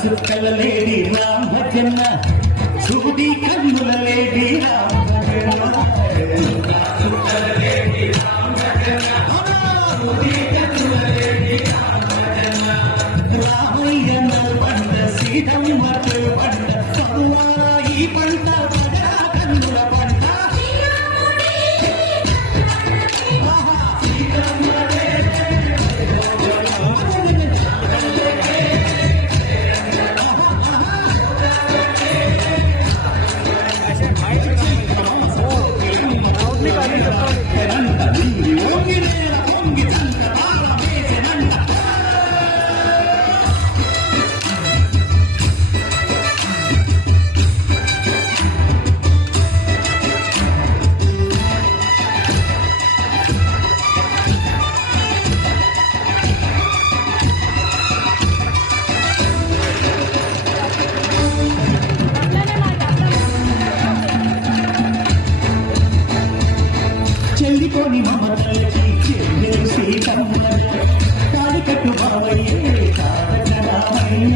చుక్కల లేడి రామ భజన సూది కన్నుల లేడి రామ భజన చుక్కల లేడి రామ భజన సూది కన్నుల లేడి రామ భజన రామయ్యన పంట సీతమ్మ పంట ఈ పంట కన్నుల పంట చెల్లిపోని మమతలకి చెల్లెలు సీతమ్మ కాలికట్టు బావయ్యే కాదకరామయ్య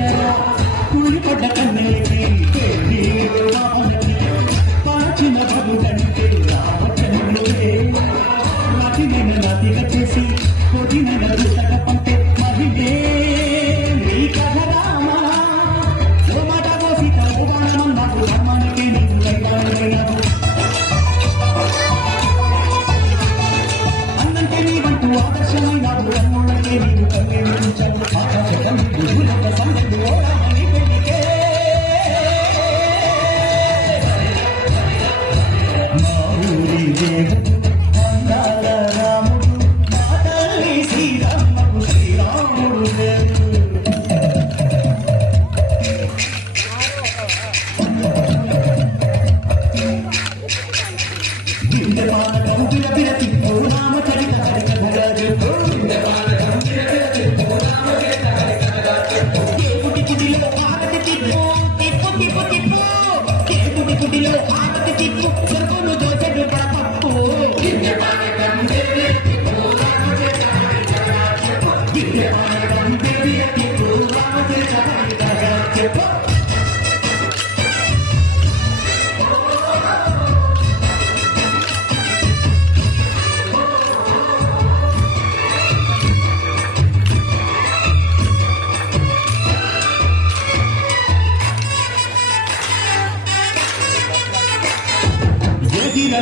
కూలిపడ్డ కన్నెలకి పెళ్ళిళ్ళు రామని పాచిన బదులంటే రామచంద్రుడే రాతినైన రాతిగా చేసి కొడినైన రుతక పంటే మహిళే నీ కథ రామ ఓ మాట ఓ సీత ఓ బాణం నాకు రమ్మనికి నువ్వు ఆదర్శమైన బ్రహ్మణే నీవు కన్నించాను ఆకాశం గురువుల సంగతి ఓరామని పెళ్ళికే మా ఊరి దేవుడు అందాల రాముడు మా తల్లి శ్రీరాముడు శ్రీరాముడు రామచరిత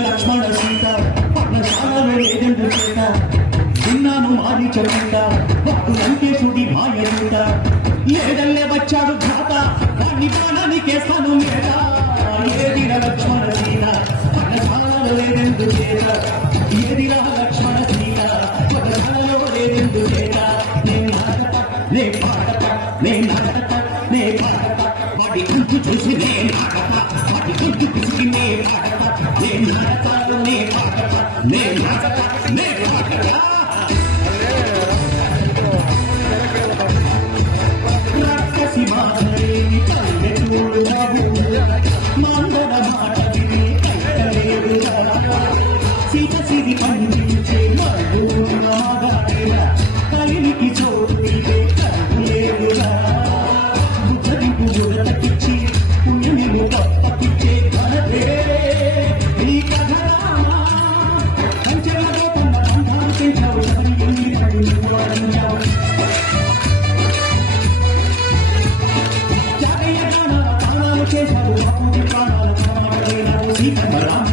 లక్ష్మణ సీత పర్ణశాలలో లేదెందు చేత విన్నాను మాది చరిత భక్తు లంకేశుడి మాయ చూట లేదల్లే వచ్చాడు ఘాత వాణ్ణి బాణానికేస్తాను మేడ ఏదిరా లక్ష్మణ సీత పర్ణశాలలో లేదెందు చేత ఏదిరా లక్ష్మణ సీత పర్ణశాలలో లేదెందు చేత నేను నాటక నే పాటక నే నాటక నే పాటక వాడి కంచు చూసి నే నాటక వాడి కంచు పిసికి నే పాటక నే నాటక నే పాటక నే నాటక నే పాటక రాక్షసి మాధవి పల్లెటూరు మందర మాట విని కట్టలేరు సీత సిరి పండించే మరుడు నాగాడిల కలినికి చోటు ఇదే కరులేరులా బుద్ధరింపు బుర్రకిచ్చి పుణ్యమిము తప్పించే ఘనతే ఈ కథ కంచెలతో తన బంధాలు పెంచవు శ్రీకర్మ రామ